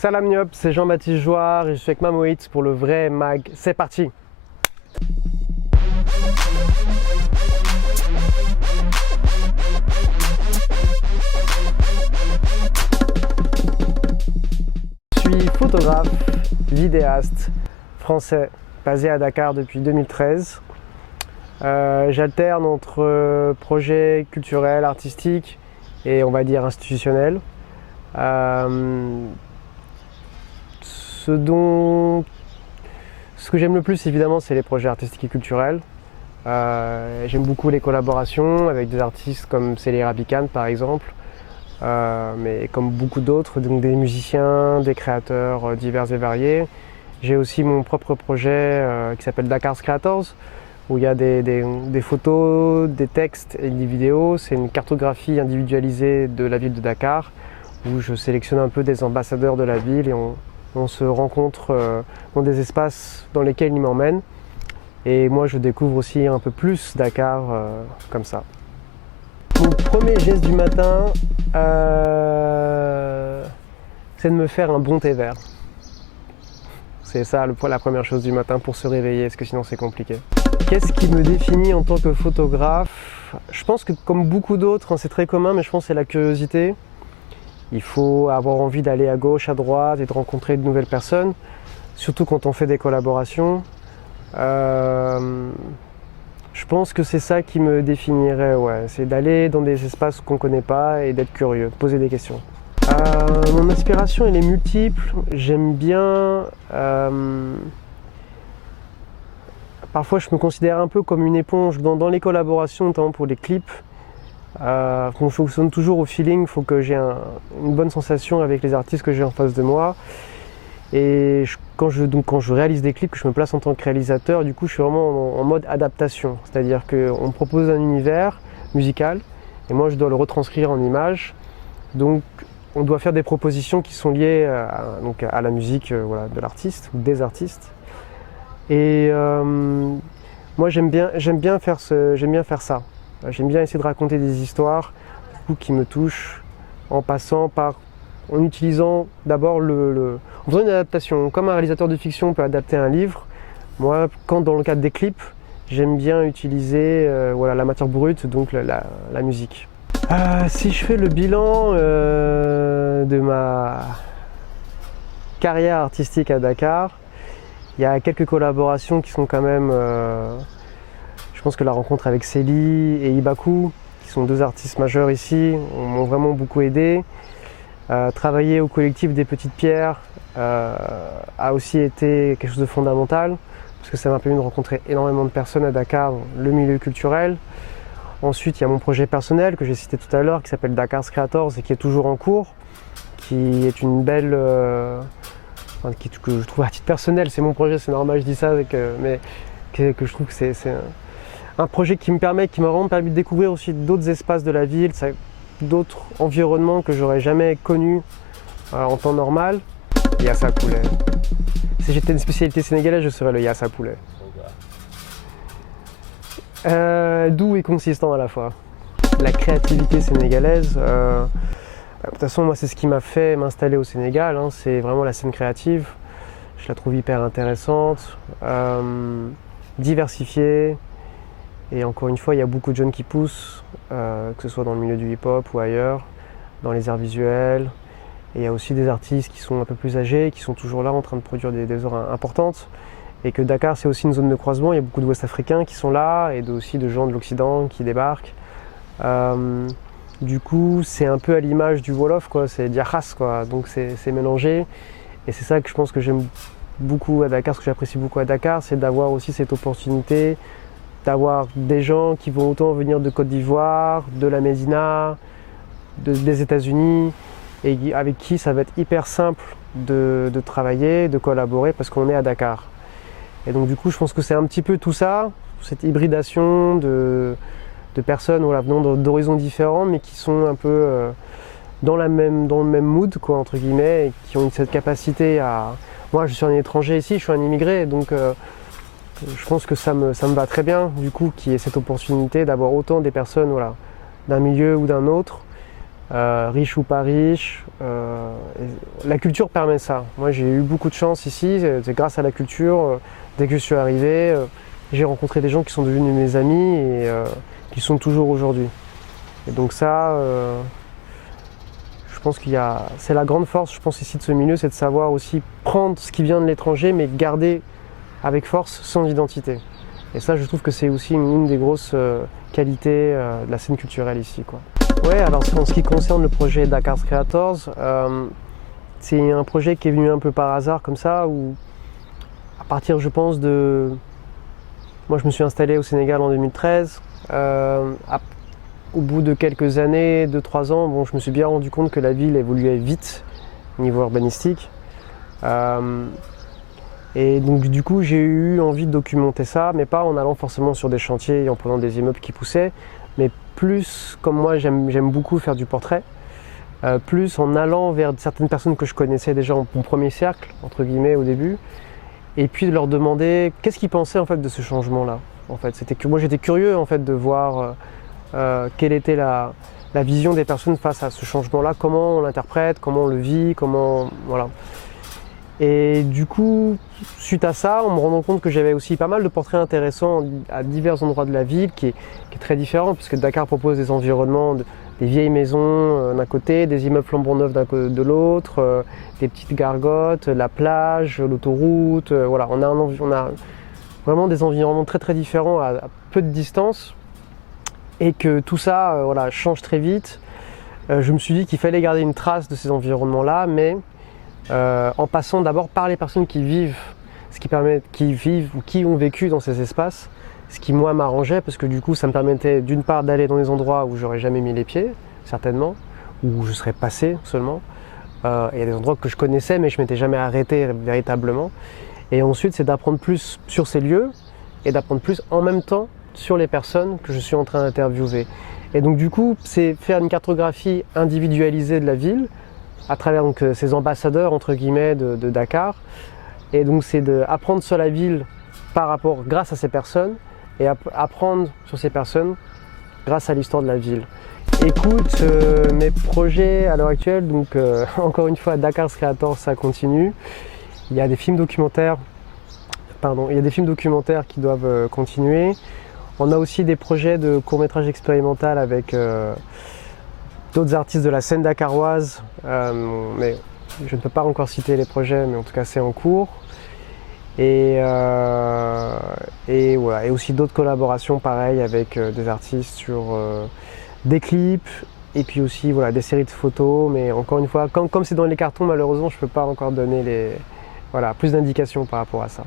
Salam Niop, c'est Jean-Baptiste Jouard et je suis avec Mamoït pour le vrai mag. C'est parti! Je suis photographe, vidéaste français basé à Dakar depuis 2013. J'alterne entre projets culturels, artistiques et on va dire institutionnels. Ce que j'aime le plus évidemment c'est les projets artistiques et culturels. J'aime beaucoup les collaborations avec des artistes comme Célie Rabican par exemple, mais comme beaucoup d'autres, donc des musiciens, des créateurs divers et variés. J'ai aussi mon propre projet qui s'appelle Dakar's Creators, où il y a des photos, des textes et des vidéos. C'est une cartographie individualisée de la ville de Dakar, où je sélectionne un peu des ambassadeurs de la ville et on se rencontre dans des espaces dans lesquels ils m'emmènent. Et moi je découvre aussi un peu plus Dakar comme ça. Mon premier geste du matin, c'est de me faire un bon thé vert. C'est ça la première chose du matin pour se réveiller, parce que sinon c'est compliqué. Qu'est-ce qui me définit en tant que photographe? Je pense que comme beaucoup d'autres, c'est très commun, mais je pense que c'est la curiosité. Il faut avoir envie d'aller à gauche, à droite et de rencontrer de nouvelles personnes, surtout quand on fait des collaborations. Je pense que c'est ça qui me définirait, ouais. C'est d'aller dans des espaces qu'on ne connaît pas et d'être curieux, de poser des questions. Mon inspiration elle est multiple. J'aime bien... Parfois je me considère un peu comme une éponge dans les collaborations, notamment pour les clips. On fonctionne toujours au feeling, il faut que j'ai une bonne sensation avec les artistes que j'ai en face de moi. Et quand je réalise des clips, que je me place en tant que réalisateur, du coup je suis vraiment en mode adaptation. C'est-à-dire qu'on me propose un univers musical et moi je dois le retranscrire en images. Donc on doit faire des propositions qui sont liées à la musique voilà, de l'artiste ou des artistes. Et moi j'aime bien faire ça. J'aime bien essayer de raconter des histoires qui me touchent en utilisant d'abord en faisant une adaptation. Comme un réalisateur de fiction peut adapter un livre, moi, dans le cadre des clips, j'aime bien utiliser voilà, la matière brute, donc la musique. Si je fais le bilan de ma carrière artistique à Dakar, il y a quelques collaborations qui sont quand même... je pense que la rencontre avec Célie et Ibaku, qui sont deux artistes majeurs ici, m'ont vraiment beaucoup aidé. Travailler au collectif des Petites Pierres a aussi été quelque chose de fondamental, parce que ça m'a permis de rencontrer énormément de personnes à Dakar, le milieu culturel. Ensuite, il y a mon projet personnel que j'ai cité tout à l'heure, qui s'appelle Dakar's Creators et qui est toujours en cours, qui est une belle... que je trouve à titre personnel, c'est mon projet, c'est normal, je dis ça, mais que je trouve que c'est un projet qui m'a vraiment permis de découvrir aussi d'autres espaces de la ville, d'autres environnements que j'aurais jamais connus en temps normal. Yassa poulet. Si j'étais une spécialité sénégalaise, je serais le yassa poulet. Doux et consistant à la fois. La créativité sénégalaise, de toute façon moi c'est ce qui m'a fait m'installer au Sénégal, hein, c'est vraiment la scène créative. Je la trouve hyper intéressante, diversifiée. Et encore une fois, il y a beaucoup de jeunes qui poussent, que ce soit dans le milieu du hip-hop ou ailleurs, dans les arts visuels. Et il y a aussi des artistes qui sont un peu plus âgés, qui sont toujours là en train de produire des œuvres importantes. Et que Dakar, c'est aussi une zone de croisement. Il y a beaucoup d'Ouest-Africains qui sont là et aussi de gens de l'Occident qui débarquent. Du coup, c'est un peu à l'image du Wolof, quoi. C'est Diakhas, quoi. Donc c'est mélangé. Et c'est ça que je pense que j'aime beaucoup à Dakar, ce que j'apprécie beaucoup à Dakar, c'est d'avoir aussi cette opportunité d'avoir des gens qui vont autant venir de Côte d'Ivoire, de la Médina, des États-Unis, et avec qui ça va être hyper simple de travailler, de collaborer, parce qu'on est à Dakar. Et donc du coup, je pense que c'est un petit peu tout ça, cette hybridation de personnes voilà, venant d'horizons différents, mais qui sont un peu dans le même mood, quoi, entre guillemets, et qui ont cette capacité à... Moi, je suis un étranger ici, je suis un immigré, donc... je pense que ça me va très bien, du coup, qu'il y ait cette opportunité d'avoir autant des personnes voilà, d'un milieu ou d'un autre, riche ou pas riche. La culture permet ça. Moi j'ai eu beaucoup de chance ici, c'est grâce à la culture. Dès que je suis arrivé, j'ai rencontré des gens qui sont devenus mes amis et qui sont toujours aujourd'hui. Et donc ça, je pense c'est la grande force, je pense ici de ce milieu, c'est de savoir aussi prendre ce qui vient de l'étranger, mais garder avec force son identité. Et ça, je trouve que c'est aussi une des grosses qualités de la scène culturelle ici, quoi. Ouais, alors en ce qui concerne le projet Dakar Creators, c'est un projet qui est venu un peu par hasard comme ça, où à partir, je pense, moi, je me suis installé au Sénégal en 2013. Au bout de quelques années, 2-3 ans, bon, je me suis bien rendu compte que la ville évoluait vite au niveau urbanistique. Et donc du coup, j'ai eu envie de documenter ça, mais pas en allant forcément sur des chantiers et en prenant des immeubles qui poussaient, mais plus, comme moi j'aime beaucoup faire du portrait, plus en allant vers certaines personnes que je connaissais déjà en mon premier cercle, entre guillemets, au début, et puis de leur demander qu'est-ce qu'ils pensaient en fait de ce changement-là. En fait, moi j'étais curieux en fait de voir quelle était la vision des personnes face à ce changement-là, comment on l'interprète, comment on le vit, voilà. Et du coup, suite à ça, en me rendant compte que j'avais aussi pas mal de portraits intéressants à divers endroits de la ville, qui est très différent, puisque Dakar propose des environnements, des vieilles maisons d'un côté, des immeubles flambant neufs de l'autre, des petites gargotes, la plage, l'autoroute, voilà. On a vraiment des environnements très très différents à peu de distance, et que tout ça voilà, change très vite. Je me suis dit qu'il fallait garder une trace de ces environnements-là, mais en passant d'abord par les personnes qui vivent, qui vivent ou qui ont vécu dans ces espaces, ce qui moi m'arrangeait parce que du coup ça me permettait d'une part d'aller dans des endroits où j'aurais jamais mis les pieds, certainement, où je serais passé seulement. Il y a des endroits que je connaissais mais je m'étais jamais arrêté véritablement. Et ensuite c'est d'apprendre plus sur ces lieux et d'apprendre plus en même temps sur les personnes que je suis en train d'interviewer. Et donc du coup c'est faire une cartographie individualisée de la ville, à travers donc, ces ambassadeurs entre guillemets de Dakar. Et donc c'est d'apprendre sur la ville grâce à ces personnes et apprendre sur ces personnes grâce à l'histoire de la ville. Écoute, mes projets à l'heure actuelle, donc encore une fois Dakar Creators, ça continue. Il y a des films documentaires, qui doivent continuer. On a aussi des projets de court-métrage expérimental avec d'autres artistes de la scène dakaroise, mais je ne peux pas encore citer les projets, mais en tout cas c'est en cours. Et voilà. Et aussi d'autres collaborations pareilles avec des artistes sur des clips et puis aussi voilà, des séries de photos. Mais encore une fois, comme c'est dans les cartons, malheureusement je ne peux pas encore donner plus d'indications par rapport à ça.